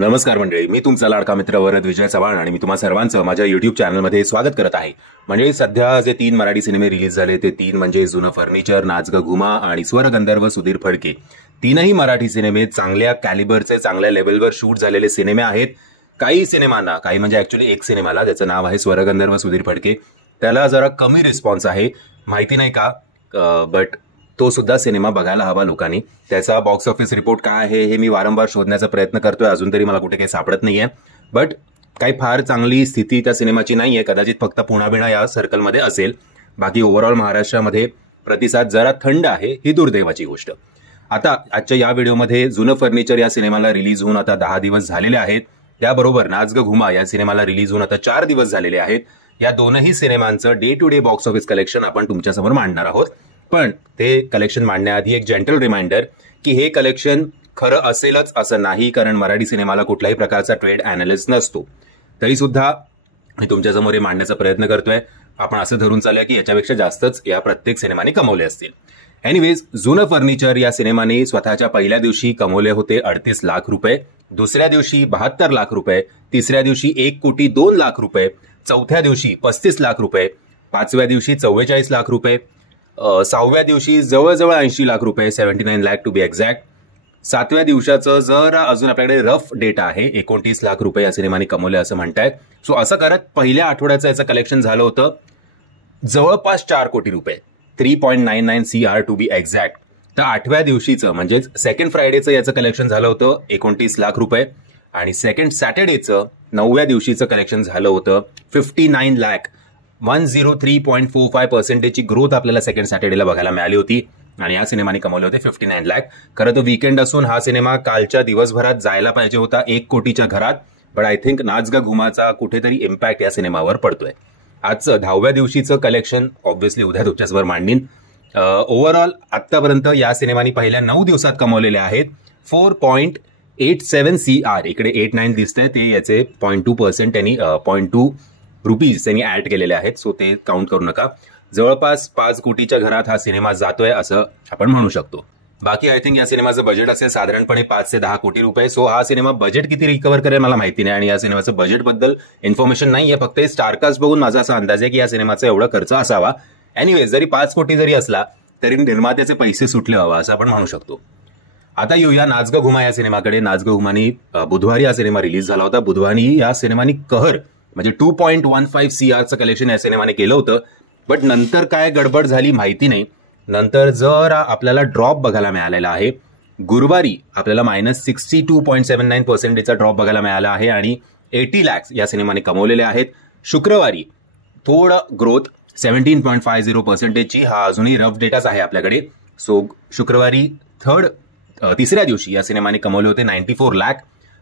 नमस्कार मंडळी, मी तुमचा लाडका मित्र वरद विजय चव्हाण आणि मी तुम्हा सर्वांचं माझ्या युट्यूब चॅनलमध्ये स्वागत करत आहे. म्हणजे सध्या जे 3 मराठी सिनेमे रिलीज झाले ते 3 म्हणजे जुनं फर्निचर, नाच ग घुमा आणि स्वरगंधर्व सुधीर फडके. तीनही मराठी सिनेमे चांगल्या कॅलिबरचे, चांगल्या लेवलवर शूट झालेले सिनेमे आहेत. काही सिनेमांना, काही म्हणजे ऍक्च्युली एक सिनेमाला ज्याचं नाव आहे स्वरगंधर्व सुधीर फडके, त्याला जरा कमी रिस्पॉन्स आहे. माहिती नाही का, बट तो सुद्धा सिनेमा बघायला हवा लोकांनी. त्याचा बॉक्स ऑफिस रिपोर्ट काय आहे हे मी वारंवार शोधण्याचा प्रयत्न करतोय, अजून तरी मला कुठे काही सापडत नाहीये. बट काही फार चांगली स्थिती त्या सिनेमाची नाहीये, कदाचित फक्त पुणा या सर्कलमध्ये असेल. बाकी ओव्हरऑल महाराष्ट्रामध्ये प्रतिसाद जरा थंड आहे, ही दुर्दैवाची गोष्ट. आता आजच्या या व्हिडिओमध्ये जुनं फर्निचर या सिनेमाला रिलीज होऊन आता 10 दिवस झालेले आहेत. त्याबरोबर नाच ग घुमा या सिनेमाला रिलीज होऊन आता 4 दिवस झालेले आहेत. या दोनही सिनेमांचं day to day box office collection आपण तुमच्यासमोर मांडणार आहोत. पण ते कलेक्शन मांडण्याआधी एक जेंटल रिमाइंडर की हे कलेक्शन खरं असेलच असं नाही, कारण मराठी सिनेमाला कुठल्याही प्रकारचा ट्रेड अॅनालिस्ट नसतो. तरी सुद्धा मी तुमच्यासमोर हे मांडण्याचा प्रयत्न करतोय. आपण असं धरून चालूया की याच्यापेक्षा जास्तच या प्रत्येक सिनेमाने कमवले असतील. एनिवेज, जुनं फर्निचर या सिनेमाने स्वतःच्या पहिल्या दिवशी कमवले होते 38 लाख रुपये, दुसऱ्या दिवशी 72 लाख रुपये, तिसऱ्या दिवशी 1,02,00,000 रुपये, चौथ्या दिवशी 35 लाख रुपये, पाचव्या दिवशी 44 लाख रुपये, 6व्या दिवशी जवळजवळ 80 लाख रुपये, 79 लाख टू बी एक्झॅक्ट. 7व्या दिवसाचं जर अजून आपल्याकडे रफ डेटा आहे, 29 लाख रुपये या सिनेमाने कमवले असं म्हणतायत. सो असं करत पहिल्या आठवड्याचं याचं कलेक्शन झालं होतं जवळपास 4 कोटी रुपये, 3.99 CR टू बी एक्झॅक्ट. तर 8व्या दिवशीचं म्हणजेच सेकंड फ्रायडेचं याचं कलेक्शन झालं होतं 29 लाख रुपये आणि सेकंड सॅटर्डेचं 9व्या दिवशीचं कलेक्शन झालं होतं 59 लाख. 103.45% ग्रोथ आपल्याला सेकंड सॅटर्डेला बघायला मिळाली होती आणि या सिनेमाने कमवले होते 59 लाख. खरं तर वीकेंड असून हा सिनेमा कालच्या दिवसभरात जायला पाहिजे होता 1 कोटीच्या घरात, बट आय थिंक नाच ग घुमाचा कुठेतरी इम्पॅक्ट या सिनेमावर पडतोय. आजचं 10व्या दिवशीचं कलेक्शन ऑब्व्हियसली उद्या तुमच्यासमोर मांडीन. ओव्हरऑल आतापर्यंत या सिनेमाने पहिल्या 9 दिवसात कमवलेले आहेत 4.87 CR. इकडे 89 दिसतंय, ते याचे 0.2% त्यांनी 0.2 रुपीज त्यांनी ऍड केलेले आहेत, सो ते काउंट करू नका. जवळपास 5 कोटीच्या घरात हा सिनेमा जातोय असं आपण म्हणू शकतो. बाकी आय थिंक या सिनेमाचं बजेट असेल साधारणपणे 5 ते 10 कोटी रुपये. सो हा सिनेमा बजेट किती रिकव्हर करेल मला माहिती नाही आणि या सिनेमाचं बजेटबद्दल इन्फॉर्मेशन नाहीये. फक्त स्टारकास्ट बघून माझा असा अंदाज आहे की या सिनेमाचा एवढा खर्च असावा. एनिवेज, जरी 5 कोटी जरी असला तरी निर्मात्याचे पैसे सुटले हवा असं आपण म्हणू शकतो. आता येऊया नाच ग घुमा या सिनेमाकडे. नाच ग घुमानी बुधवारी हा सिनेमा रिलीज झाला होता. बुधवारी या सिनेमाने कहर म्हणजे 2.15 CRचं कलेक्शन या सिनेमाने केलं होतं. बट नंतर काय गडबड झाली माहिती नाही. नंतर जर आपल्याला ड्रॉप बघायला मिळालेला आहे. गुरुवारी आपल्याला -62.79%चा ड्रॉप बघायला मिळाला आहे आणि 80 लाख या सिनेमाने कमवलेले आहेत. शुक्रवारी थोडं ग्रोथ 17.50%ची, हा अजूनही रफ डेटाच आहे आपल्याकडे. सो शुक्रवारी तिसऱ्या दिवशी या सिनेमाने कमवले होते 94 लाख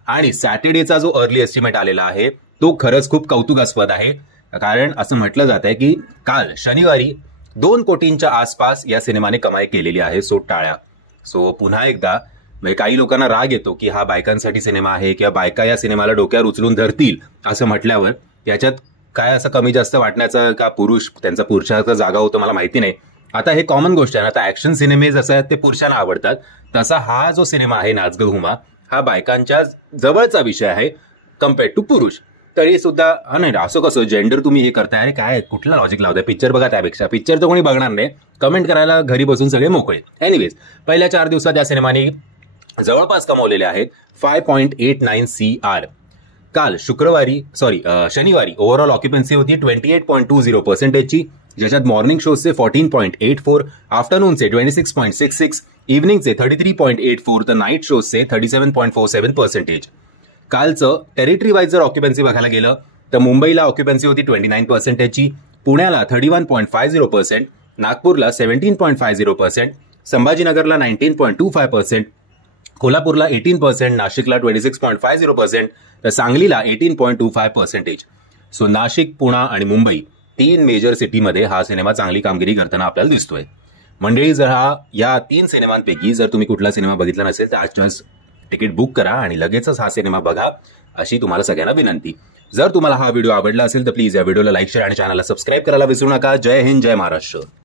आणि सॅटर्डेचा जो अर्ली एस्टिमेट आलेला आहे तो खरंच खूप कौतुकास्पद आहे. कारण असं म्हटलं जात आहे की काल शनिवारी 2 कोटींच्या आसपास या सिनेमाने कमाई केलेली आहे. सो टाळ्या. सो पुन्हा एकदा म्हणजे काही लोकांना राग येतो की हा बायकांसाठी सिनेमा आहे किंवा बायका या सिनेमाला डोक्यावर उचलून धरतील असं म्हटल्यावर त्याच्यात काय असं कमी जास्त वाटण्याचा का पुरुष त्यांचा पुरुषाचा जागा होतो मला माहिती नाही. आता हे कॉमन गोष्ट आहे ना. आता ऍक्शन सिनेमे जसं आहेत ते पुरुषांना आवडतात, तसा हा जो सिनेमा आहे नाच ग घुमा हा बायकांच्या जवळचा विषय आहे कम्पेअर्ड टू पुरुष. तरी सुद्धा हा नाही, असं कसं जेंडर तुम्ही हे करताय, अरे काय कुठला लॉजिक लावताय. पिक्चर बघा, त्यापेक्षा पिक्चर तर कोणी बघणार नाही, कमेंट करायला घरी बसून सगळे मोकळे. एनिवेज, पहिल्या 4 दिवसात या सिनेमाने जवळपास कमवलेले आहेत 5.89 CR. काल शनिवारी ओव्हरऑल ऑक्युपन्सी होती 28.20%ची, ज्याच्यात मॉर्निंग शोजचे 14.84, आफ्टरनूनचे 26.66, इव्हनिंगचे 33.84 तर नाईट शोजचे 37.47%. कालचं टेरिटरी वाईज जर ऑक्युपन्सी बघायला गेलं तर मुंबईला ऑक्युपन्सी होती 29%ची, पुण्याला 31.50%, नागपूरला 17.50%, संभाजीनगरला 19.25%, कोल्हापूरला 18%, नाशिकला 26.50%, तर सांगलीला 18.25%. सो नाशिक, पुणा आणि मुंबई 3 मेजर सिटीमध्ये हा सिनेमा चांगली कामगिरी करताना आपल्याला दिसतोय. मंडळी, जर या 3 सिनेमांपैकी जर तुम्ही कुठला सिनेमा बघितला नसेल तर आजच्याच तिकीट बुक करा आणि लगेचच हा सिनेमा बघा अशी तुम्हाला सगळ्यांना विनंती. जर तुम्हाला हा व्हिडिओ आवडला असेल तर प्लीज या व्हिडिओला लाईक, शेअर आणि चॅनलला सबस्क्राईब करायला विसरू नका. जय हिंद, जय महाराष्ट्र.